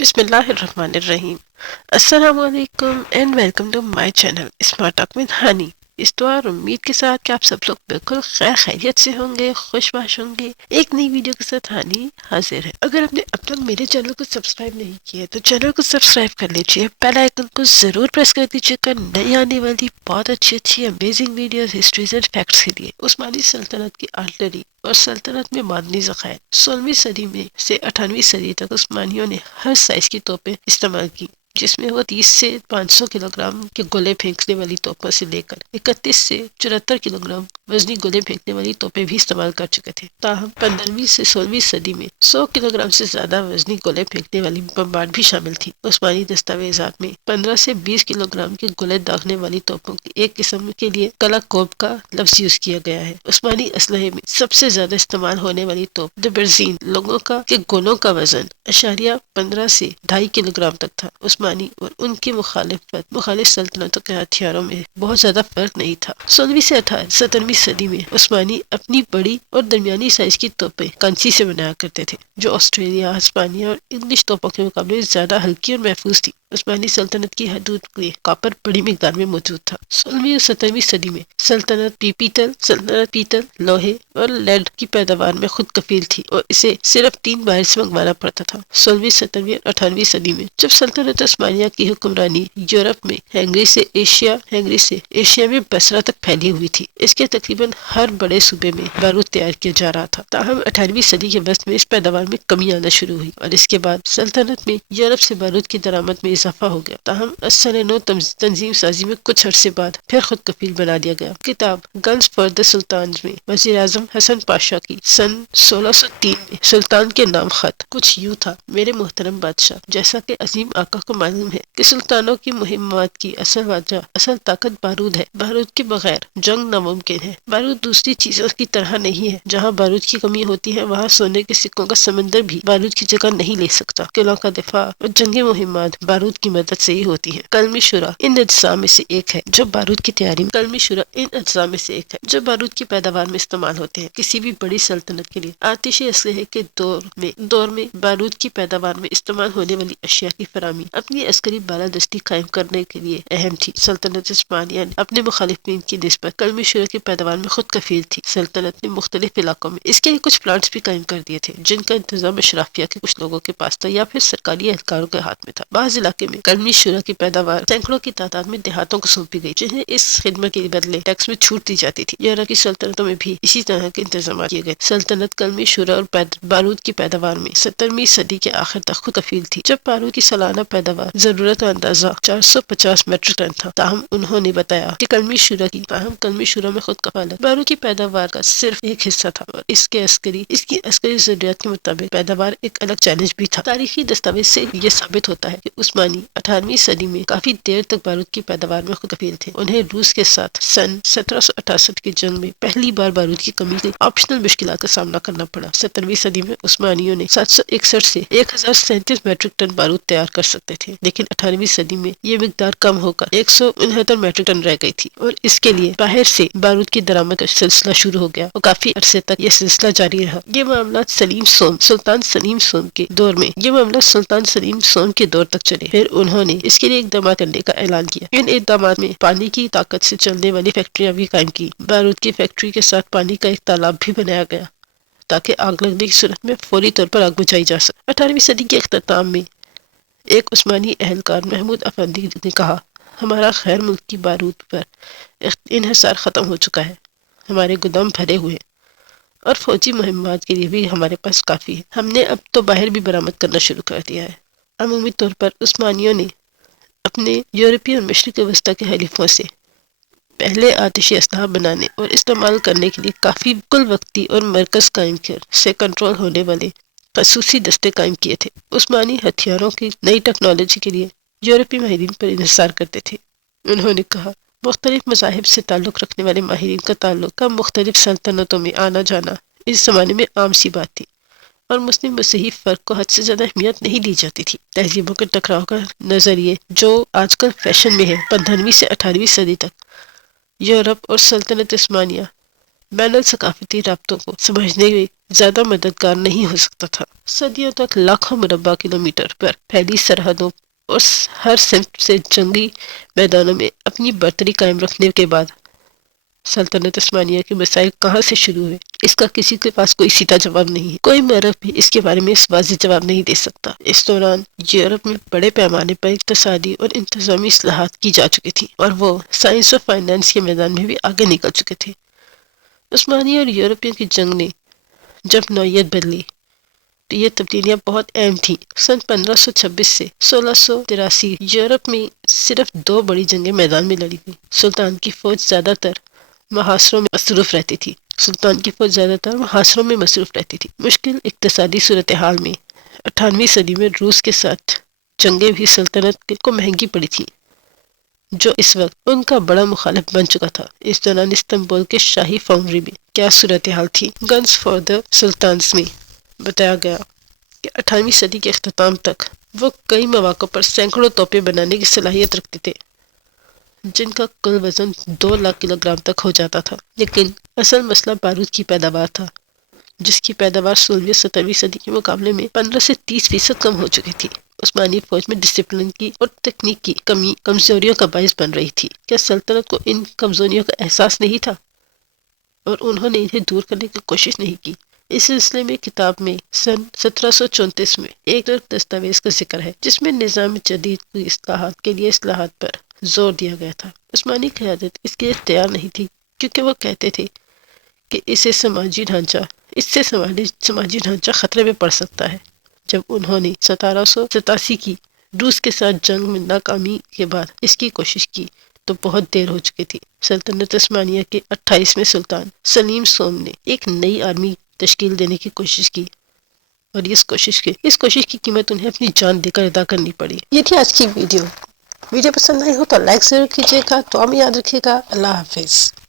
بسم اللہ الرحمن الرحیم۔ السلام علیکم and welcome to my channel smart talk with Hani. اس دعا اور امید کے ساتھ کہ آپ سب لوگ بالکل خیر خیریت سے ہوں گے، خوش باش ہوں گے، ایک نئی ویڈیو کے ساتھ ہانی حاضر ہے۔ اگر آپ نے اب تک میرے چینل کو سبسکرائب نہیں کیا ہے تو چینل کو سبسکرائب کر لیجئے، بیل آئیکن کو ضرور پریس کر دیجئے گا نئی آنے والی بہت اچھی amazing videos, history's and facts کے لیے۔ عثمانی سلطنت کی آرٹلری اور سلطنت میں معدنی ذخائر۔ 16ویں صدی میں سے 18ویں صدی تک عثمانیوں نے ہر سائز کی توپیں استعمال کی، جس میں وہ 30 سے 500 کلو گرام کے گولے پھینکنے والی توپوں سے لے کر 31 سے 74 کلو گرام وزنی گولے پھینکنے والی توپیں بھی استعمال کر چکے تھے۔ تاہم 15ویں سے 16ویں صدی میں 100 کلو گرام سے زیادہ وزنی گولے پھینکنے والی بمبارڈ بھی شامل تھی۔ عثمانی دستاویزات میں 15 سے 20 کلو گرام کے گولے داغنے والی توپوں کی ایک قسم کے لیے کلاکوب کا لفظ یوز کیا گیا ہے۔ عثمانی اسلحے میں سب سے زیادہ استعمال ہونے والی توپ دبرزین لوگوں کا کے گولوں کا وزن 15 سے 2.5 کلو گرام تک تھا۔ عثمانی اور ان کی مخالف سلطنتوں کے ہتھیاروں میں بہت زیادہ فرق نہیں تھا۔ 16ویں سے 17ویں صدی میں عثمانی اپنی بڑی اور درمیانی سائز کی توپیں کانسی سے بنایا کرتے تھے، جو آسٹریلیا، ہسپانیہ اور انگلش توپوں کے مقابلے زیادہ ہلکی اور محفوظ تھی۔ عثمانی سلطنت کی حدود میں کاپر بڑی مقدار میں موجود تھا۔ 16ویں اور 17ویں صدی میں سلطنت پیتل، لوہے اور لیڈ کی پیداوار میں خود کفیل تھی اور اسے صرف 3 باہر سے منگوانا پڑتا تھا۔ 16ویں، 17ویں اور 18ویں صدی میں جب سلطنت عثمانیہ کی حکمرانی یورپ میں ہنگری سے ایشیا میں بصرہ تک پھیلی ہوئی تھی، اس کے تقریباً ہر بڑے صوبے میں بارود تیار کیا جا رہا تھا۔ تاہم 18ویں صدی کے وسط میں اس پیداوار میں کمی آنا شروع ہوئی اور اس کے بعد سلطنت میں یورپ سے بارود کی درآمد میں اضافہ ہو گیا۔ تاہم اثر نو تنظیم سازی میں کچھ عرصے بعد پھر خود کفیل بنا دیا گیا۔ کتاب گنز فار دی سلطانز میں وزیر اعظم حسن پاشا کی سن 1603 میں سلطان کے نام خط کچھ یوں تھا: میرے محترم بادشاہ، جیسا کہ عظیم آقا کو معلوم ہے کہ سلطانوں کی مہمات کی اصل طاقت بارود ہے۔ بارود کے بغیر جنگ ناممکن ہے۔ بارود دوسری چیزوں کی طرح نہیں ہے۔ جہاں بارود کی کمی ہوتی ہے وہاں سونے کے سکوں کا سمندر بھی بارود کی جگہ نہیں لے سکتا۔ قلعوں کا دفاع اور جنگی مہمات بارود کی مدد سے ہی ہوتی ہیں۔ کلم شورا ان اجزاء میں سے ایک ہے جو بارود کی تیاری جو بارود کی پیداوار میں استعمال ہوتے ہیں۔ کسی بھی بڑی سلطنت کے لیے آتشی اسلحے کے دور میں بارود کی پیداوار میں استعمال ہونے والی اشیاء کی فراہمی اپنی عسکری بالادستی قائم کرنے کے لیے اہم تھی۔ سلطنت عثمانیہ نے اپنے مخالفین کی نسبت کلم شورا کی پیداوار میں خود کفیل تھی۔ سلطنت نے مختلف علاقوں میں اس کے لیے کچھ پلانٹس بھی قائم کر دیے تھے جن کا انتظام اشرافیہ کے کچھ لوگوں کے پاس تھا یا پھر سرکاری اہلکاروں کے ہاتھ میں تھا۔ بعض علاقے میں کلم شورا کی پیداوار سینکڑوں کی تعداد میں دیہاتوں کو سونپی گئی، جنہیں اس خدمت کے بدلے ٹیکس میں چھوٹ دی جاتی تھی۔ یورپ کی سلطنتوں میں بھی اسی طرح کے انتظامات کیے گئے۔ سلطنت کلم شورا اور بارود کی پیداوار میں 17ویں صدی کے آخر تک خود کفیل تھی، جب بارود کی سالانہ پیداوار ضرورت اندازہ 450 میٹرک ٹن تھا۔ تاہم انہوں نے بتایا کہ کلم شورا میں خود کفالت بارود کی پیداوار کا صرف ایک حصہ تھا اور اس کی عسکری ضروریات کے مطابق پیداوار ایک الگ چیلنج بھی تھا۔ تاریخی دستاویز سے یہ ثابت ہوتا ہے کہ عثمانی 18ویں صدی میں کافی دیر تک بارود کی پیداوار میں خود کفیل تھے۔ انہیں روس کے ساتھ سن 1768 کی جنگ میں پہلی بار بارود کی کمی سے آپشنل مشکلات کا سامنا کرنا پڑا۔ 17ویں صدی میں عثمانیوں نے 761 سے 1037 میٹرک ٹن بارود تیار کر سکتے تھے، لیکن 18ویں صدی میں یہ مقدار کم ہو کر 169 میٹرک ٹن رہ گئی تھی اور اس کے لیے باہر سے بارود کی درآمد کا سلسلہ شروع ہو گیا اور کافی عرصے تک یہ سلسلہ جاری رہا۔ یہ معاملات سلطان سلیم سوم کے دور تک چلے، پھر انہوں نے اس کے لیے اقدامات کرنے کا اعلان کیا۔ ان اقدامات میں پانی کی طاقت سے چلنے والی فیکٹریاں بھی قائم کی۔ بارود کی فیکٹری کے ساتھ پانی کا ایک تالاب بھی بنایا گیا تاکہ آگ لگنے کی صورت میں فوری طور پر آگ بجھائی جا سکے۔ 18ویں صدی کے اختتام میں ایک عثمانی اہلکار محمود افندی نے کہا: ہمارا غیر ملکی بارود پر انحصار ختم ہو چکا ہے، ہمارے گودام بھرے ہوئے ہیں اور فوجی مہمات کے لیے بھی ہمارے پاس کافی ہے۔ ہم نے اب تو باہر بھی برآمد کرنا شروع کر دیا ہے۔ عمومی طور پر عثمانیوں نے اپنے یورپی اور مشرق وسطی کے حلیفوں سے پہلے آتشی اسلحہ بنانے اور استعمال کرنے کے لیے کافی کل وقتی اور مرکز قائم سے کنٹرول ہونے والے خصوصی دستے قائم کیے تھے۔ عثمانی ہتھیاروں کی نئی ٹیکنالوجی کے لیے یورپی ماہرین پر انحصار کرتے تھے۔ انہوں نے کہا: مختلف مذاہب سے تعلق رکھنے والے ماہرین کا تعلق کا مختلف سلطنتوں میں آنا جانا اس زمانے میں عام سی بات تھی اور مسلم مسیحی فرق کو حد سے زیادہ اہمیت نہیں دی جاتی تھی۔ تہذیبوں کے ٹکراؤ کا نظریے جو آج کل فیشن میں ہے، 15ویں سے 18ویں صدی تک یورپ اور سلطنت عثمانیہ بین الثقافتی رابطوں کو سمجھنے میں زیادہ مددگار نہیں ہو سکتا تھا۔ صدیوں تک لاکھوں مربع کلومیٹر پر پھیلی سرحدوں اور ہر سمت سے جنگی میدانوں میں اپنی برتری قائم رکھنے کے بعد سلطنت عثمانیہ کے مسائل کہاں سے شروع ہوئے، اس کا کسی کے پاس کوئی سیدھا جواب نہیں ہے۔ کوئی مورخ بھی اس کے بارے میں اس واضح جواب نہیں دے سکتا۔ اس دوران یورپ میں بڑے پیمانے پر اقتصادی اور انتظامی اصلاحات کی جا چکی تھیں اور وہ سائنس اور فائنانس کے میدان میں بھی آگے نکل چکے تھے۔ عثمانی اور یورپیوں کی جنگ نے جب نوعیت بدلی تو یہ تبدیلیاں بہت اہم تھیں۔ سن 1526 سے 1683 یورپ میں صرف 2 بڑی جنگیں میدان میں لڑی گئیں۔ سلطان کی فوج زیادہ تر محاصروں میں مصروف رہتی تھی۔ مشکل اقتصادی صورتحال میں 18ویں صدی میں روس کے ساتھ جنگیں بھی سلطنت کو مہنگی پڑی تھیں، جو اس وقت ان کا بڑا مخالف بن چکا تھا۔ اس دوران استنبول کے شاہی فاؤنڈری میں کیا صورتحال تھی؟ گنز فار دا سلطانز میں بتایا گیا کہ 18ویں صدی کے اختتام تک وہ کئی مواقع پر سینکڑوں توپیں بنانے کی صلاحیت رکھتے تھے، جن کا کل وزن 2 لاکھ کلو گرام تک ہو جاتا تھا۔ لیکن اصل مسئلہ بارود کی پیداوار تھا، جس کی پیداوار 16ویں 17ویں صدی کے مقابلے میں 15 سے 30% کم ہو چکی تھی۔ عثمانی فوج میں ڈسپلن کی اور تکنیک کی کمی کمزوریوں کا باعث بن رہی تھی۔ کیا سلطنت کو ان کمزوریوں کا احساس نہیں تھا اور انہوں نے انہیں دور کرنے کی کوشش نہیں کی؟ اس سلسلے میں کتاب میں سن 1734 میں ایک دستاویز کا ذکر ہے، جس میں نظام جدید کی اصلاحات کے لیے اصلاحات پر زور دیا گیا تھا۔ عثمانی قیادت اس کے لیے تیار نہیں تھی، کیونکہ وہ کہتے تھے کہ اس سے سماجی ڈھانچہ خطرے میں پڑ سکتا ہے۔ جب انہوں نے 1787 کی روس کے ساتھ جنگ میں ناکامی کے بعد اس کی کوشش کی تو بہت دیر ہو چکی تھی۔ سلطنت عثمانیہ کے 28ویں سلطان سلیم سوم نے ایک نئی آرمی تشکیل دینے کی کوشش کی، اور اس کوشش کی قیمت انہیں اپنی جان دے کر ادا کرنی پڑی۔ یہ تھی آج کی ویڈیو پسند آئی ہو تو لائک ضرور کیجیے گا، تو ہم یاد رکھیے گا۔ اللہ حافظ۔